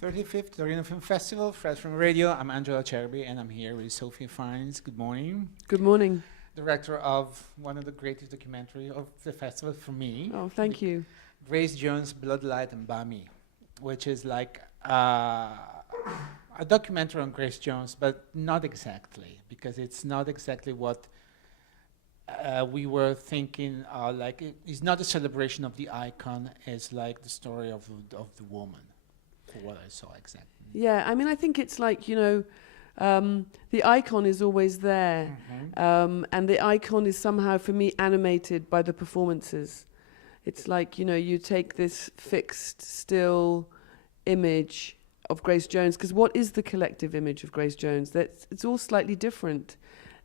th Torino Film Festival, Fred from Radio. I'm Angela Cherby, and I'm here with Sophie Fiennes. Good morning. Good morning. Director of one of the greatest documentaries of the festival for me. Oh, thank you. Grace Jones' Bloodlight and Bami, which is like a documentary on Grace Jones, but not exactly, because it's not exactly what we were thinking. It's not a celebration of the icon, it's like the story of the woman, for what I saw exactly. Yeah, I mean, I think it's like, the icon is always there, and the icon is somehow, for me, animated by the performances. It's like, you take this fixed, still image of Grace Jones, because what is the collective image of Grace Jones? It's all slightly different.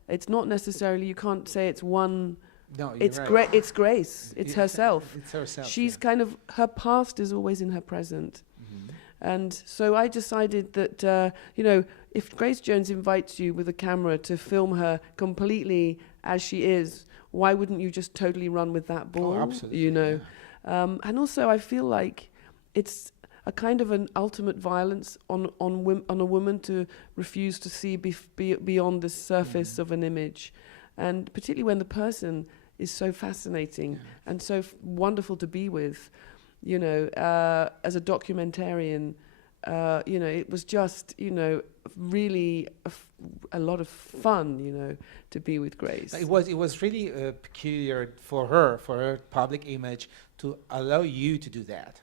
It's not necessarily, you can't say it's one. No, it's right. It's Grace. It's herself. It's herself. She's kind of, her past is always in her present. And so I decided that, if Grace Jones invites you with a camera to film her completely as she is, why wouldn't you just totally run with that ball? Oh, absolutely. Yeah. And also I feel like it's a kind of an ultimate violence on a woman to refuse to see beyond the surface of an image. And particularly when the person is so fascinating and so wonderful to be with. As a documentarian, it was just, really a lot of fun, to be with Grace. It was really peculiar for her public image to allow you to do that,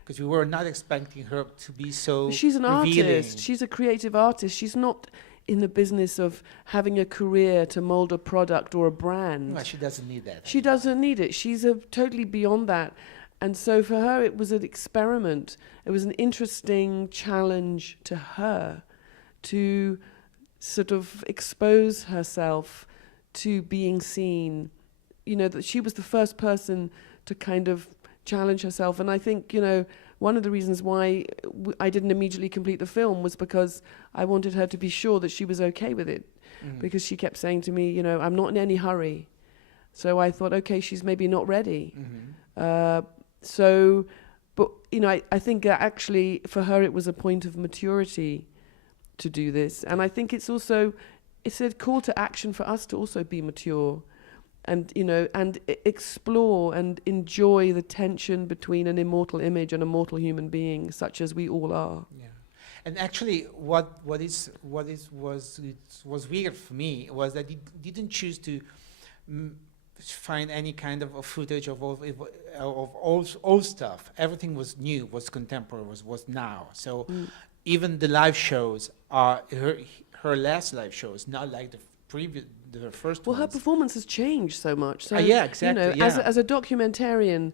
because we were not expecting her to be so. She's an revealing. artist. She's a creative artist. She's not in the business of having a career to mold a product or a brand. No, she doesn't need that. She doesn't need it. She's totally beyond that. And so for her, it was an experiment. It was an interesting challenge to her to sort of expose herself to being seen. That she was the first person to kind of challenge herself. And I think, one of the reasons why I didn't immediately complete the film was because I wanted her to be sure that she was okay with it. Because she kept saying to me, I'm not in any hurry. So I thought, okay, she's maybe not ready. I think actually for her it was a point of maturity to do this. And I think it's a call to action for us to also be mature and, and explore and enjoy the tension between an immortal image and a mortal human being, such as we all are. Yeah. And actually what was weird for me was that he didn't choose to find any kind of footage of old stuff. Everything was new, was contemporary, was now. So even the live shows are her last live shows, not like the first well, ones. her performance has changed so much. So yeah, exactly. As a documentarian,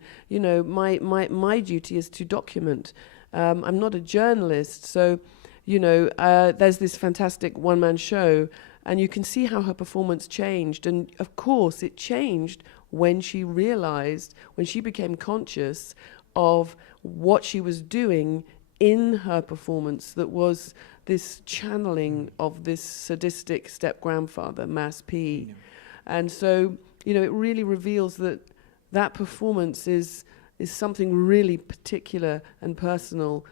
my duty is to document. I'm not a journalist, so there's this fantastic one-man show. And you can see how her performance changed. And of course, it changed when she became conscious of what she was doing in her performance, that was this channeling of this sadistic step-grandfather, Mass P. Yeah. And so, it really reveals that performance is something really particular and personal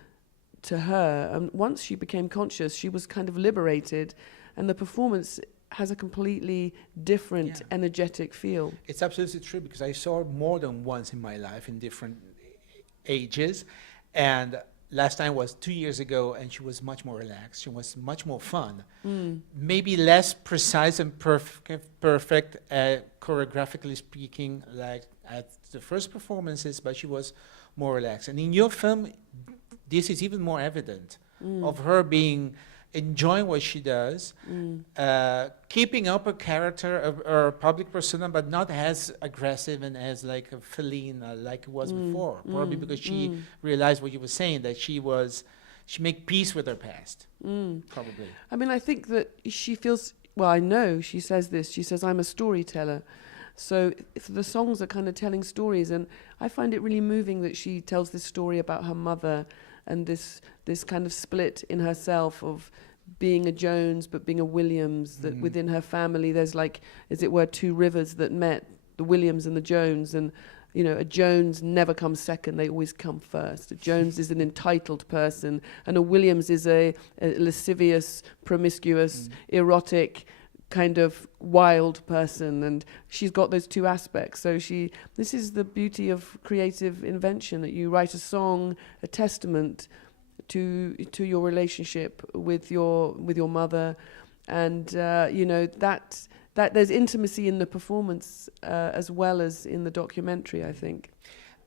to her. And once she became conscious, she was kind of liberated. And the performance has a completely different energetic feel. It's absolutely true, because I saw her more than once in my life in different ages. And last time was 2 years ago, and she was much more relaxed. She was much more fun. Maybe less precise and perfect choreographically speaking, like at the first performances, but she was more relaxed. And in your film, this is even more evident, of her enjoying what she does, keeping up a character, or a public persona, but not as aggressive and as like a feline like it was before. Probably because she realized what you were saying, that she made peace with her past. Probably. I mean, I think that she feels, well, I know she says this, she says, I'm a storyteller. So if the songs are kind of telling stories, and I find it really moving that she tells this story about her mother and this kind of split in herself of being a Jones but being a Williams, that within her family there's like, as it were, two rivers that met, the Williams and the Jones, and you know, a Jones never comes second, they always come first. A Jones is an entitled person, and a Williams is a lascivious, promiscuous, erotic, kind of wild person, and she's got those two aspects. So this is the beauty of creative invention, that you write a song, a testament to your relationship with your mother, and you know, that there's intimacy in the performance as well as in the documentary, I think.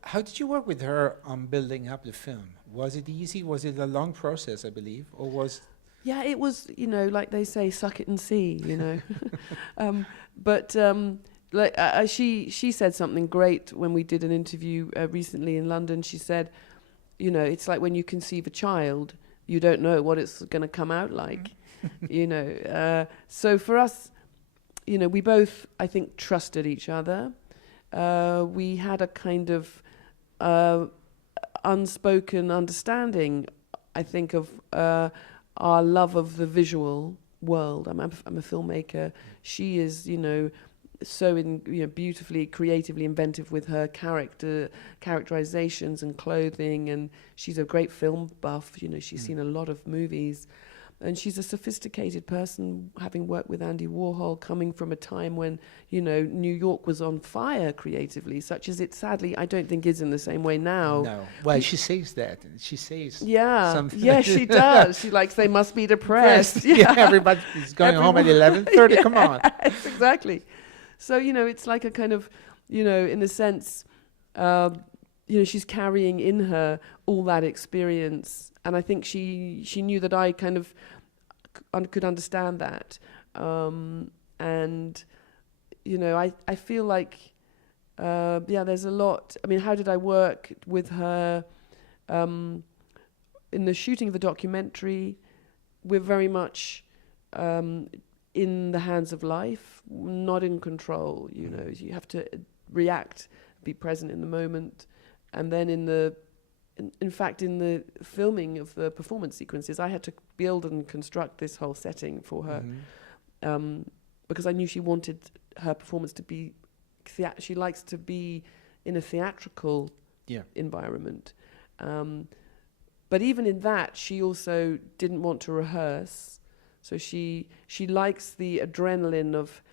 How did you work with her on building up the film? Was it easy? Was it a long process, I believe, or was? Yeah, it was, you know, like they say, suck it and see, you know. She said something great when we did an interview recently in London. She said, you know, it's like when you conceive a child, you don't know what it's going to come out like, you know. So for us, you know, we both, I think, trusted each other. We had a kind of unspoken understanding, I think, of our love of the visual world. I'm a filmmaker. She is, you know, so beautifully, creatively inventive with her characterizations and clothing, and she's a great film buff. You know, she's seen a lot of movies. And she's a sophisticated person, having worked with Andy Warhol, coming from a time when, you know, New York was on fire creatively, such as it sadly, I don't think is in the same way now. No. Well, she says that. She says something. Yeah, she does. She likes, they must be depressed. Yeah, everybody's going home at 11:30. Come on. Yes, exactly. So, you know, it's like a kind of, you know, in a sense, you know, she's carrying in her all that experience. And I think she knew that I kind of could understand that. And, you know, I feel like, there's a lot. I mean, how did I work with her? In the shooting of the documentary, we're very much in the hands of life, not in control. You know, you have to react, be present in the moment. And then in fact, in the filming of the performance sequences, I had to build and construct this whole setting for her, because I knew she wanted her performance to be, she likes to be in a theatrical environment. But even in that, she also didn't want to rehearse. So she likes the adrenaline of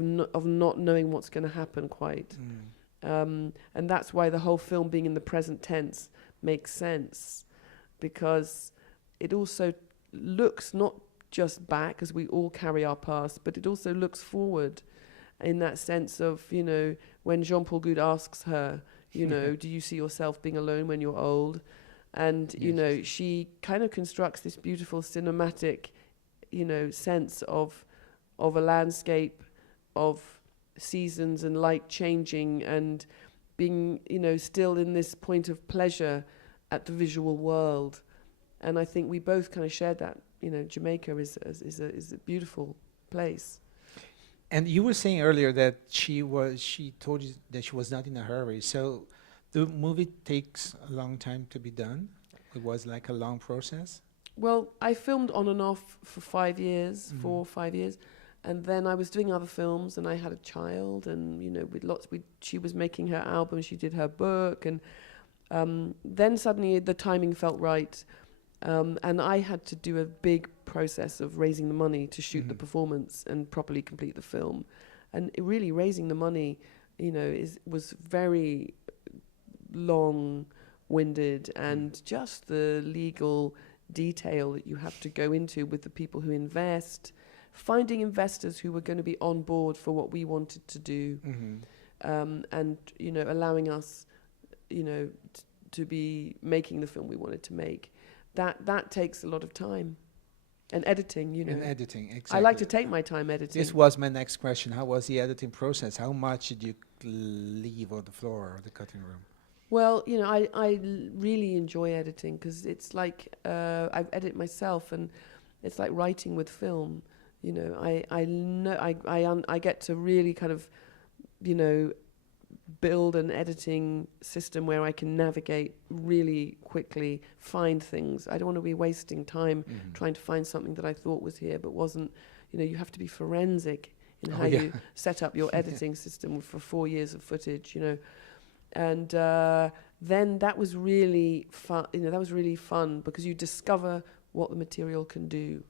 not knowing what's going to happen quite. And that's why the whole film being in the present tense makes sense, because it also looks not just back, as we all carry our past, but it also looks forward in that sense of, you know, when Jean-Paul Goude asks her, you know, do you see yourself being alone when you're old? And, you know, she kind of constructs this beautiful cinematic, you know, sense of a landscape, of seasons and light changing, and being, you know, still in this point of pleasure at the visual world. And I think we both kind of shared that. You know, Jamaica is a beautiful place. And you were saying earlier that she told you that she was not in a hurry. So the movie takes a long time to be done. It was like a long process. Well, I filmed on and off for 5 years, 4 or 5 years. And then I was doing other films, and I had a child, and, you know, she was making her album, she did her book, and then suddenly the timing felt right, and I had to do a big process of raising the money to shoot the performance and properly complete the film. And really raising the money, you know, was very long-winded, and just the legal detail that you have to go into with the people who invest, finding investors who were going to be on board for what we wanted to do, and, you know, allowing us, you know, to be making the film we wanted to make. That takes a lot of time. And editing, you know. And editing, exactly. I like to take my time editing. This was my next question. How was the editing process? How much did you leave on the floor or the cutting room? Well, you know, I really enjoy editing, because it's like I edit myself, and it's like writing with film. You know, I get to really kind of, you know, build an editing system where I can navigate really quickly, find things. I don't want to be wasting time trying to find something that I thought was here but wasn't. You know, you have to be forensic in how you set up your editing system for 4 years of footage, you know. And then that was really fun. You know, that was really fun because you discover what the material can do.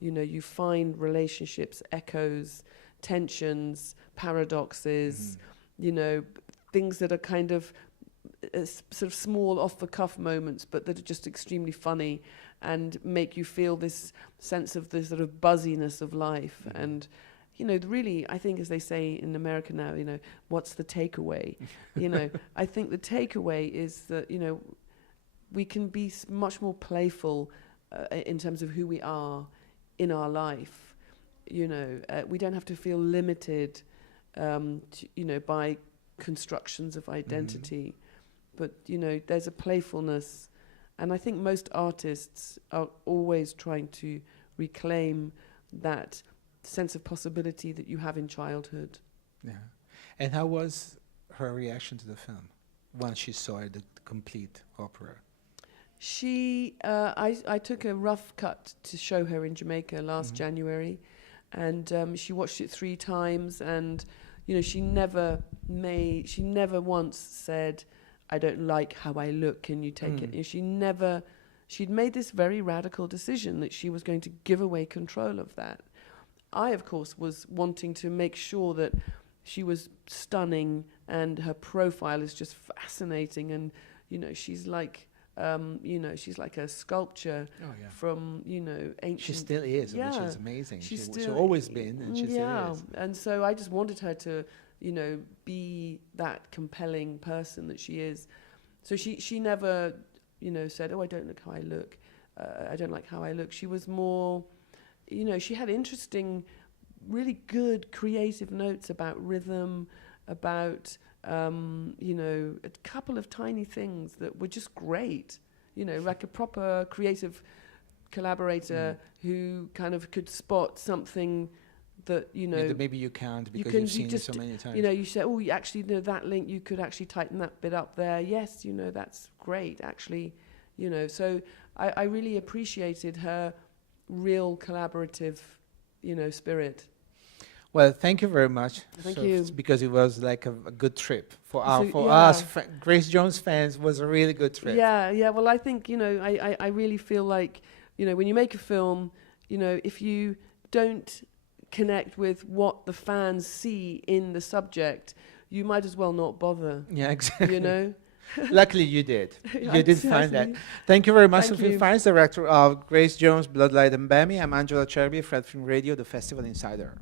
You know, you find relationships, echoes, tensions, paradoxes, you know, things that are kind of sort of small off-the-cuff moments, but that are just extremely funny and make you feel this sense of the sort of buzziness of life. And, you know, really, I think, as they say in America now, you know, what's the takeaway? You know, I think the takeaway is that, you know, we can be much more playful in terms of who we are in our life. You know, we don't have to feel limited, you know, by constructions of identity. But, you know, there's a playfulness. And I think most artists are always trying to reclaim that sense of possibility that you have in childhood. Yeah. And how was her reaction to the film once she saw the complete opera? I took a rough cut to show her in Jamaica last January, and she watched it 3 times, and you know, she never once said, "I don't like how I look, can you take it?" She'd made this very radical decision that she was going to give away control of that. I, of course, was wanting to make sure that she was stunning and her profile is just fascinating, and you know, she's like a sculpture from, you know, ancient. She still is, which is amazing. She's always been, and she still is. And so I just wanted her to, you know, be that compelling person that she is. So she never, you know, said, "Oh, I don't look how I look. I don't like how I look." She was more, you know, she had interesting, really good creative notes about rhythm, about you know, a couple of tiny things that were just great, you know, like a proper creative collaborator who kind of could spot something that, you know, that maybe you can't because you've seen it so many times. You know, you say, "Oh, you actually know that link, you could actually tighten that bit up there." Yes, you know, that's great, actually, you know. So I really appreciated her real collaborative, you know, spirit. Well, thank you very much. Thank you. Because it was like a good trip for So, us. Grace Jones fans, was a really good trip. Yeah. Well, I think, you know, I really feel like, you know, when you make a film, you know, if you don't connect with what the fans see in the subject, you might as well not bother. Yeah, exactly. You know. Luckily, you did. You did find that. Thank you very much, Sophie Fiennes, director of Grace Jones, Bloodlight and Bami. I'm Angela Cherby, Fred Film Radio, the Festival Insider.